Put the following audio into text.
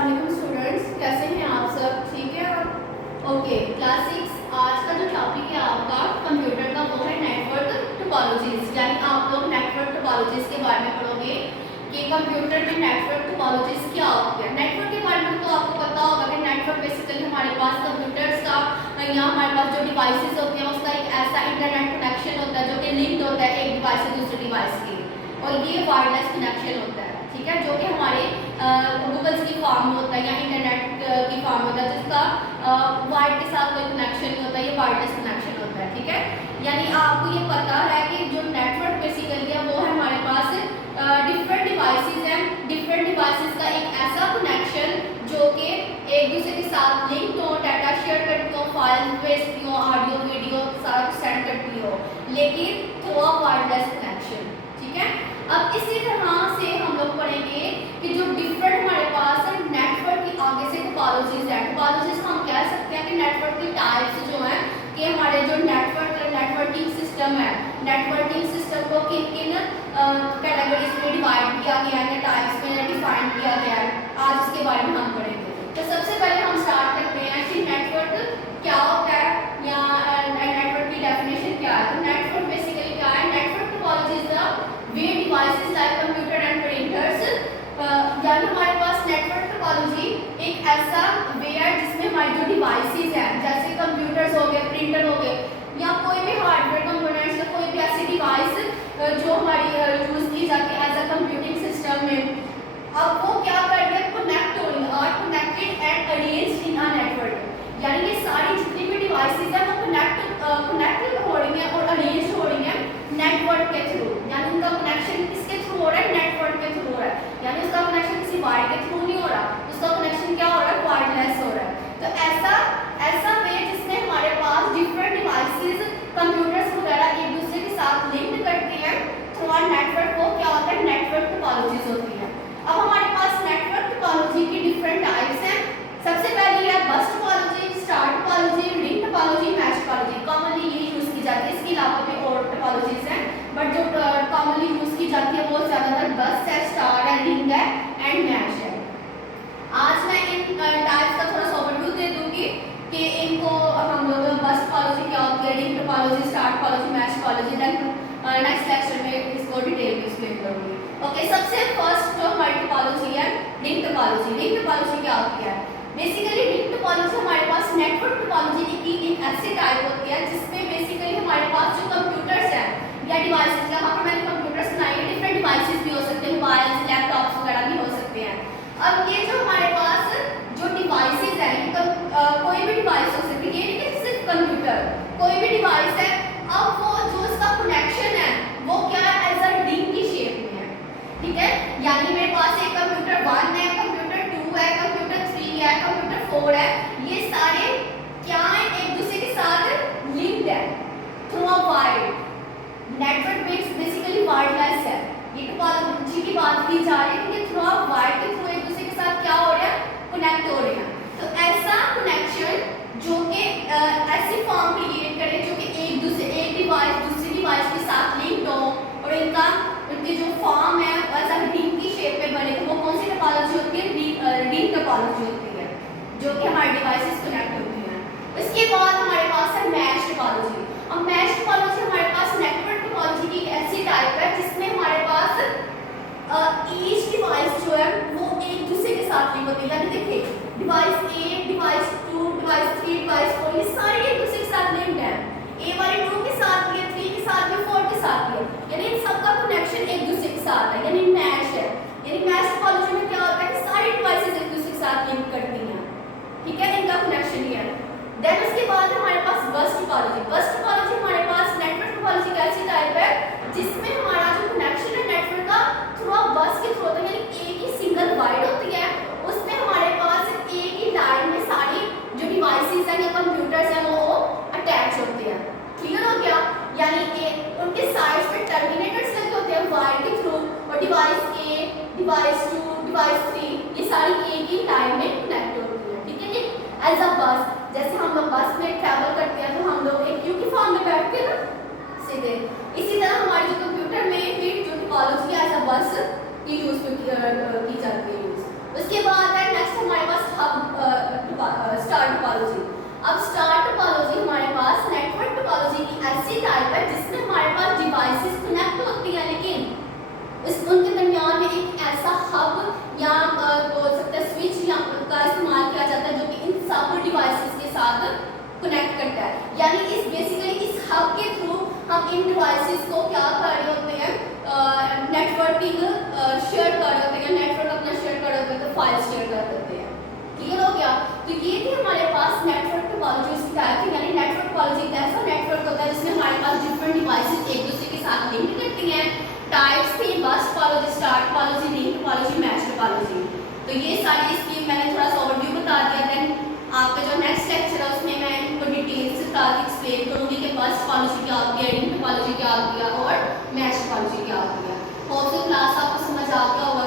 अस्सलाम वालेकुम स्टूडेंट्स, कैसे हैं आप सब? ठीक है आप? ओके, क्लास 6 आज का जो टॉपिक है आपका कंप्यूटर का, वो है नेटवर्क टोपोलॉजीज। यानी आप लोग नेटवर्क टोपोलॉजीज के बारे में पढ़ोगे कि कंप्यूटर में नेटवर्क टोपोलॉजीज क्या होती है। नेटवर्क के बारे में तो आपको पता होगा कि नेटवर्क बेसिकली हमारे पास कंप्यूटर्स का या हमारे पास जो डिवाइसेस होते हैं उसका एक ऐसा इंटरनेट कनेक्शन होता है जो कि लिंक्ड होता है एक डिवाइस से दूसरे डिवाइस के, और ये वायरलेस कनेक्शन होता है, ठीक है, जो कि हमारे गूगल्स की फॉर्म में होता है या इंटरनेट की फॉर्म में होता है, जिसका वायर के साथ कोई कनेक्शन नहीं होता, ये वायरलेस कनेक्शन होता है, ठीक है। यानी आपको ये पता है कि जो नेटवर्क बेसिकली है वो है हमारे पास डिफरेंट डिवाइसेस हैं, डिफरेंट डिवाइसेस का एक ऐसा कनेक्शन जो कि एक दूसरे के साथ लिंक हो, डाटा शेयर करती हो, फाइल भेजती हो, ऑडियो वीडियो सारा कुछ सेंड करती हो, लेकिन थ्रू अ वायरलेस कनेक्शन, ठीक है। अब इसी तरह से हम लोग पढ़ेंगे कि जो डिफरेंट हमारे पास है नेटवर्क की आगे से टोपोलॉजीज है। टोपोलॉजीज हम कह सकते हैं कि नेटवर्क की टाइप्स जो हैं कि हमारे जो नेटवर्किंग सिस्टम है, नेटवर्किंग सिस्टम को किन किन कैटेगरीज में डिवाइड किया गया है, टाइप्स में डिफाइन किया गया है, आज इसके बारे में हम पढ़ेंगे। तो सबसे पहले हम स्टार्ट करते हैं कि नेटवर्क क्या होता है या नेटवर्क की डेफिनेशन क्या है। तो नेटवर्क बेसिकली क्या है? Network topology is the way devices like computer and printers, यानी हमारे पास नेटवर्क टोपोलॉजी एक ऐसा वे है जिसमें हमारी जो डिवाइसेस हैं, जैसे कंप्यूटर्स हो गए, प्रिंटर हो गए, या कोई भी हार्डवेयर कंपोनेंट्स या कोई भी ऐसी डिवाइस जो हमारी यूज की जाती है एज अ कंप्यूटिंग सिस्टम में, अब वो क्या कर रही है? कनेक्ट हो रही है और connected and arranged in a network. यानी ये सारी जितनी भी डिवाइसेस हैं वो कनेक्ट हो रही हैं और अरेंज हो रही हैं नेटवर्क के थ्रू। यानी उनका कनेक्शन किसके थ्रू हो रहा है? नेटवर्क के थ्रू हो रहा है। यानी उसका कनेक्शन किसी वायर के थ्रू नहीं हो रहा, उसका कनेक्शन क्या हो रहा है? वायरलेस हो रहा है। तो ऐसा वे जिसमें हमारे पास डिफरेंट डिवाइसेस, कंप्यूटर्स वगैरह एक दूसरे के साथ लिंक करते हैं थ्रू आवर नेटवर्क, को क्या होता है? नेटवर्क टोपोलॉजीज होती है। अब हमारे पास नेटवर्क टोपोलॉजी की डिफरेंट टाइप्स हैं। सबसे पहली है बस topology, star topology, ring topology, mesh topology. Commonly ये यूज की जाती है, इसके अलावा भी और टोपोलॉजीज हैं, बट जो कॉमनली यूज की जाती है वो ज्यादातर बस है, स्टार है, रिंग है एंड मैच है। आज मैं इन टाइप्स का थोड़ा सा ओवरव्यू दे दूंगी कि इनको हम लोग बस टोपोलॉजी क्या होती है, ring topology, star topology, mesh topology, then next lecture में इसको डिटेल में एक्सप्लेन करूंगी। ओके, सबसे फर्स्ट जो हमारी टोपोलॉजी है रिंग टोपोलॉजी। रिंग टोपोलॉजी क्या होती है? बेसिकली रिंग टोपोलॉजी हमारे पास नेटवर्क टोपोलॉजी की एक ऐसी टाइप होती है जिसमें बेसिकली हमारे पास जो कंप्यूटर्स हैं या डिवाइसेस, यहाँ पर मैंने कंप्यूटर्स बनाए हैं, डिफरेंट डिवाइसेस भी हो सकते हैं, मोबाइल्स, लैपटॉप्स वगैरह भी हो सकते हैं। अब ये जो हमारे पास जो डिवाइसेस हैं, कोई भी डिवाइस हो सकती है, ये नहीं कि सिर्फ कंप्यूटर, कोई भी डिवाइस है, अब वो जो इसका कनेक्शन है वो क्या है? एज अ रिंग की शेप में है, ठीक है। यानी मेरे पास एक कंप्यूटर 1 है, कंप्यूटर 2 है, कंप्यूटर 3 है, कंप्यूटर 4 है, ये सारे क्या है? एक दूसरे के साथ लिंक्ड है through a wire. Network basically wireless है, ये टोपोलॉजी की बात की जा रही है कि थ्रू अ वायर के थ्रू एक दूसरे के साथ क्या हो रहा है? कनेक्ट हो रहे हैं। तो ऐसा कनेक्शन जो कि ऐसी फॉर्म क्रिएट करे जो कि एक डिवाइस दूसरी डिवाइस के साथ लिंक्ड हो और उनकी जो फॉर्म है वैसा रिंग की शेप में बने, तो वो कौन सी टोपोलॉजी होती है? रिंग टोपोलॉजी होती है, जो कि हमारी डिवाइसेस कनेक्ट होती हैं। इसके बाद हमारे पास है मैच टोपोलॉजी। अब मैच टोपोलॉजी हमारे पास नेटवर्क टोपोलॉजी की एक ऐसी टाइप है जिसमें हमारे पास ईच डिवाइस जो है वो एक दूसरे के साथ लिंक होती है। यानी देखिए डिवाइस ए, डिवाइस 2, डिवाइस 3, डिवाइस 4, ये सारे एक दूसरे के साथ लिंक्ड है। ए वाले 2 के साथ भी, 3 के साथ भी, 4 के साथ भी, यानी इन सबका कनेक्शन एक दूसरे के साथ है, यानी मैच है। यानी मैच टोपोलॉजी में क्या होता है कि सारी डिवाइसेस एक दूसरे के साथ लिंक करती हैं, ठीक है, इनका कनेक्शन ही है। देन उसके बाद हमारे पास बस टोपोलॉजी। बस टोपोलॉजी हमारे पास नेटवर्क टोपोलॉजी का ऐसी टाइप है जिसमें हमारा जो कनेक्शन है नेटवर्क का थ्रू अ बस के थ्रू होता है, यानी एक ही सिंगल वायर होती है, उसमें हमारे पास एक ही लाइन में सारी जो डिवाइसेस हैं या कंप्यूटर्स हैं वो अटैच होते हैं। क्लियर हो गया? यानी कि उनके साइड्स पे टर्मिनेटर्स लगे होते हैं वायर के थ्रू, और डिवाइस ए, डिवाइस 2, डिवाइस 3 ये सारी एक ही लाइन में कनेक्ट होती है, ठीक है जी। एज अ बस, जैसे हम लोग बस में ट्रैवल करते हैं तो हम लोग एक क्यू की फॉर्म में बैठते हैं ना सीधे, इसी तरह हमारे जो कंप्यूटर में भी जो टोपोलॉजी एज अ बस की यूज की जाती है। उसके बाद है नेक्स्ट हमारे यानी इस बेसिकली इस हब के थ्रू हम इन डिवाइसेस को क्या कर रहे होते हैं, नेटवर्किंग शेयर कर रहे होते हैं, नेटवर्क अपना शेयर कर रहे होते हैं, तो फाइल शेयर कर देते हैं। क्लियर हो गया? तो ये थी हमारे पास नेटवर्क टोपोलॉजी की टाइप थी, यानी नेटवर्क टोपोलॉजी एक ऐसा नेटवर्क होता है जिसमें हमारे पास डिफरेंट डिवाइसेस एक दूसरे के साथ लिंक करती हैं। टाइप्स थी बस topology, star topology, link topology, mesh topology. तो ये सारी इसकी मैंने थोड़ा सा ओवरव्यू बता दिया। देन आपका जो नेक्स्ट लेक्चर है उसमें मैं इनको डिटेल से बता के एक्सप्लेन करूँगी कि बस टोपोलॉजी क्या होती है, लिंक टोपोलॉजी क्या होती है और मैच टोपोलॉजी क्या होती है। होप सो क्लास आपको समझ आ गया होगा।